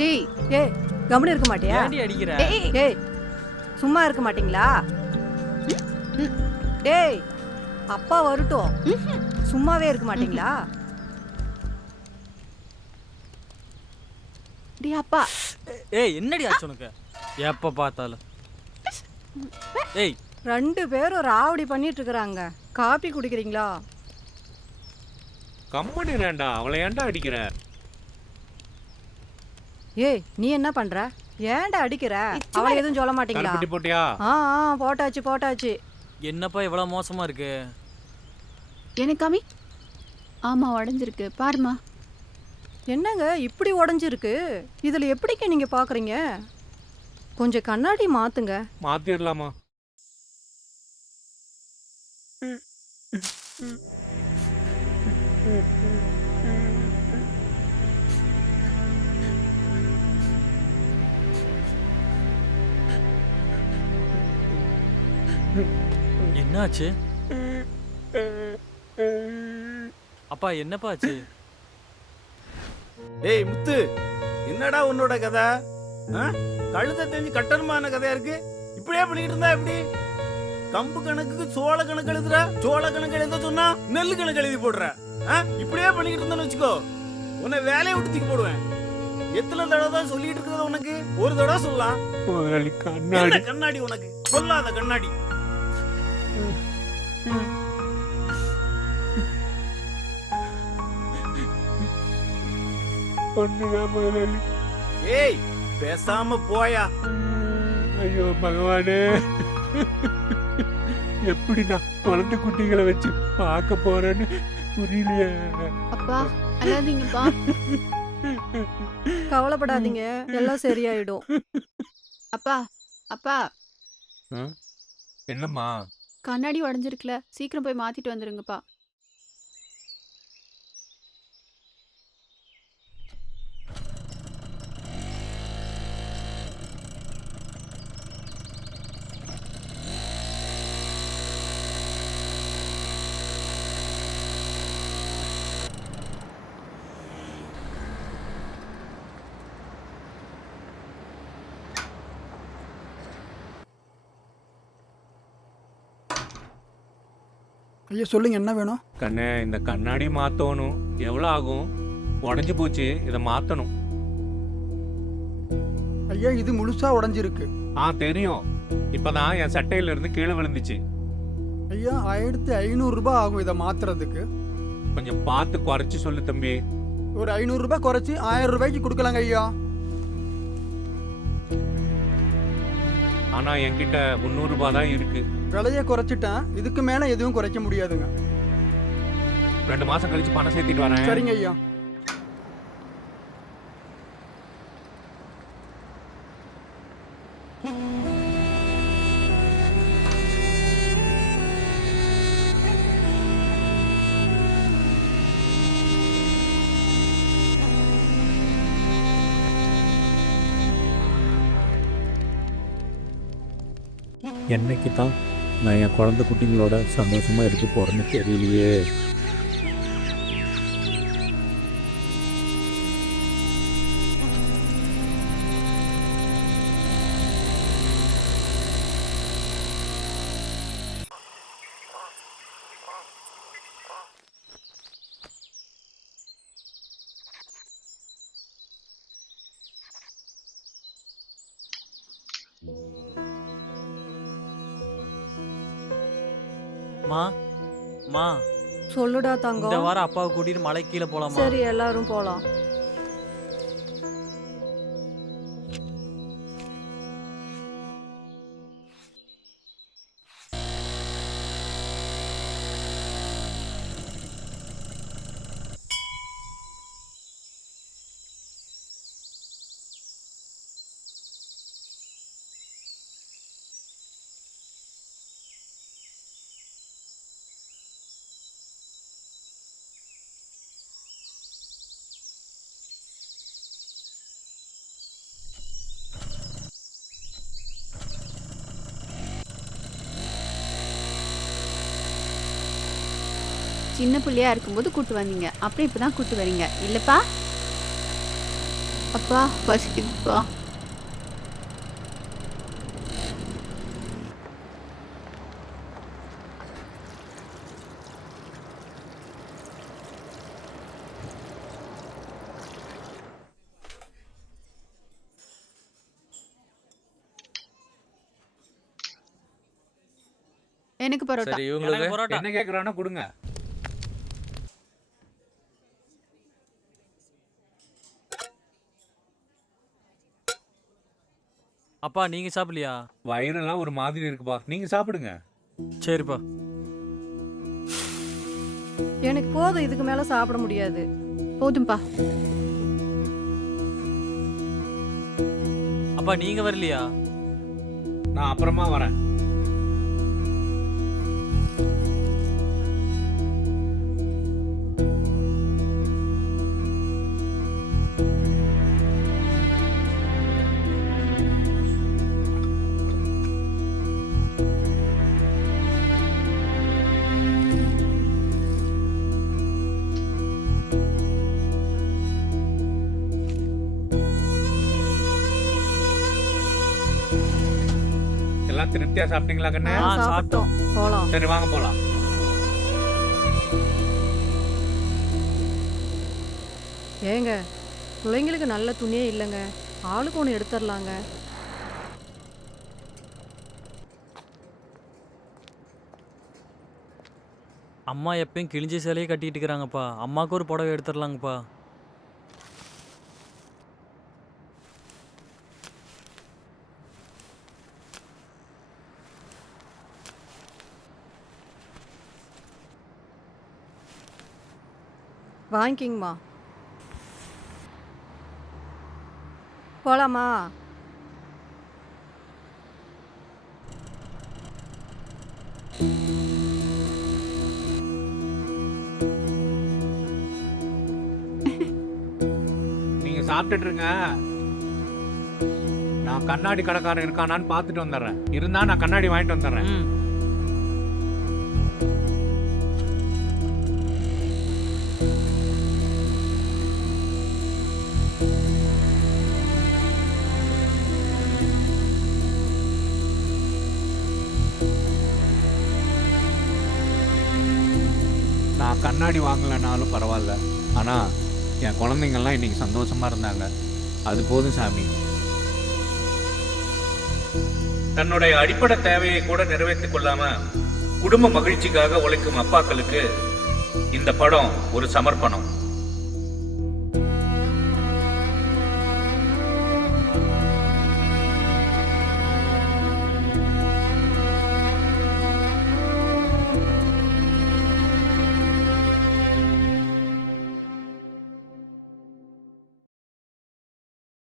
டேய் ஏய் கம்முனு இருக்க மாட்டியா? ஏன்டி அடிக்கிற? டேய் சும்மா இருக்க மாட்டீங்களா? டேய் அப்பா வரட்டும், சும்மாவே இருக்க மாட்டீங்களா? டேய் அப்பா. ஏய் என்னடி ஆச்சு உனக்கு? எப்ப பார்த்தாலும். ஏய் ரெண்டு பேரும் ராவடி பண்ணிட்டு இருக்கறாங்க. காபி குடிக்கிறீங்களா? கம்பெனி வேண்டா, அவளை ஏன்டா அடிக்கிற? ஏய் நீ என்ன பண்ற? ஏன்டா அடிக்கிற? அவளை எதுவும் சொல்ல மாட்டீங்களா? கருப்பட்டி போட்டியா? போட்டாச்சு போட்டாச்சு. என்னப்பா இவ்வளவு மோசமா இருக்கு? எனக்கு காமி. ஆமா உடைஞ்சிருக்கு பாருமா. என்னங்க இப்படி உடைஞ்சிருக்கு? இதுல எப்படிங்க நீங்க பாக்குறீங்க? கொஞ்சம் கண்ணாடி மாத்துங்க. மாத்திரலாமா? என்னாச்சு? அப்பா என்னப்பா ஆச்சு? டேய் முத்து, என்னடா உன்னோட கதை? கழுத்தை தெரிஞ்சு கட்டணமான கதையா இருக்கு. இப்படியே பண்ணிட்டு இருந்தா எப்படி? கம்பு கணக்குக்கு சோள கணக்கு எழுதுற, சோள கணக்கு எழுத சொன்னா நெல்லு கணக்கு எழுதி போடுற. இப்படியே பண்ணிட்டு இருந்தேன்னு வச்சுக்கோ, உன்னை வேலையை விட்டு தூக்கி போடுவேன். எத்தனை தடவை தான் சொல்லிட்டு இருக்கிறது உனக்கு? ஒரு தடவை சொல்லலாம். முதலாளி கண்ணாடி. என்ன கண்ணாடி உனக்கு? சொல்லாத கண்ணாடி. ஒண்ணுதான் முதலாளி. ஏய் பேசாம போயா. ஐயோ பகவானே, எப்படி நான் குழந்தை குட்டிகளை வச்சு பார்க்க போறேன்னு புரியலையே. அப்பா அழாதீங்கப்பா. கவலைப்படாதீங்க, எல்லாம் சரியாயிடும். அப்பா அப்பா என்னம்மா? கண்ணாடி உடைஞ்சிருக்குல, சீக்கிரம் போய் மாத்திட்டு வந்துருங்கப்பா. ஐயா சொல்லுங்க, என்ன வேணும்? கண்ணே, இந்த கண்ணாடி மாத்தணும். எவ்வளவு ஆகும்? உடைஞ்சு போச்சு, இதை மாத்தணும். ஐயா இது முழுசா உடைஞ்சிருக்கு. தெரியும். இப்பதான் என் சட்டையில இருந்து கீழே விழுந்துச்சு. ஐயா 1500 ரூபாய் ஆகும் இதை மாத்துறதுக்கு. கொஞ்சம் பார்த்து குறைச்சு சொல்லு தம்பி. ஒரு 500 ரூபாய் குறைச்சி 1000 ரூபாய்க்கு கொடுக்கலாங்க ஐயா. ஆனா என்கிட்ட 300 ரூபாய் தான் இருக்கு. விலையை குறைச்சிட்டேன், இதுக்கு மேல எதுவும் குறைக்க முடியாதுங்க. 2 மாசம் கழிச்சு பணம் சேர்த்திட்டு வரேன். சரிங்க ஐயா. என்னைக்கு தான் நான் என் குழந்தை குட்டிங்களோட சந்தோஷமாக இருக்க போகிறேன்னு தெரியலையே. மா மா சொல்லுடா இந்த தங்கம். வாரம் அப்பாவை கூட்டிட்டு மலை கீழே போலாமா? சரி எல்லாரும் போலாம். சின்ன பிள்ளையா இருக்கும்போது கூட்டு வந்தீங்க, அப்புறம் இப்பதான் கூட்டு வரீங்க இல்லப்பா? அப்பா பசிக்குதுப்பா. எனக்கு பரோட்டா. சரி இவங்களுக்கு பரோட்டா. என்ன கேட்குறானோ கொடுங்க. அப்பா நீங்க சாப்பிடலையா? வயிறெல்லாம் ஒரு மாதிரி இருக்குப்பா, நீங்க சாப்பிடுங்க. சரிப்பா. எனக்கு போதும், இதுக்கு மேல சாப்பிட முடியாது. போதும்பா. அப்பா நீங்க வரலையா? நான் அப்புறமா வரேன். எல்லாம் திருப்தியா சாப்பிட்டீங்களா கண்ணே? ஆ, சாப்பிட்டோம், போலாம். சரி வாங்க போலாம். ஏங்க, பிள்ளைங்களுக்கு நல்ல துணியே இல்லைங்க, ஆளுக்கு ஒன்று எடுத்துடலாங்க. அம்மா எப்பயும் கிழிஞ்ச சேலையே கட்டிட்டு இருக்கிறாங்கப்பா. அம்மாவுக்கு ஒரு புடவை எடுத்துடலாங்கப்பா. வாங்கிக்கிங்கம்மா. போலாமா? நீங்க சாப்பிட்டுட்டு இருங்க. நான் கண்ணாடி கடைக்காரன் இருக்கானான்னு பார்த்துட்டு வந்துடுறேன். இருந்தா நான் கண்ணாடி வாங்கிட்டு வந்துடுறேன். ம். நான் கண்ணாடி வாங்கலைனாலும் பரவாயில்ல, ஆனா என் குழந்தைங்கள்லாம் இன்னைக்கு சந்தோஷமா இருந்தாங்க. அது போதும் சாமி. தன்னுடைய அடிப்படை தேவையை கூட நிறைவேற்றிக் கொள்ளாம குடும்ப மகிழ்ச்சிக்காக உழைக்கும் அப்பாக்களுக்கு இந்த படம் ஒரு சமர்ப்பணம்.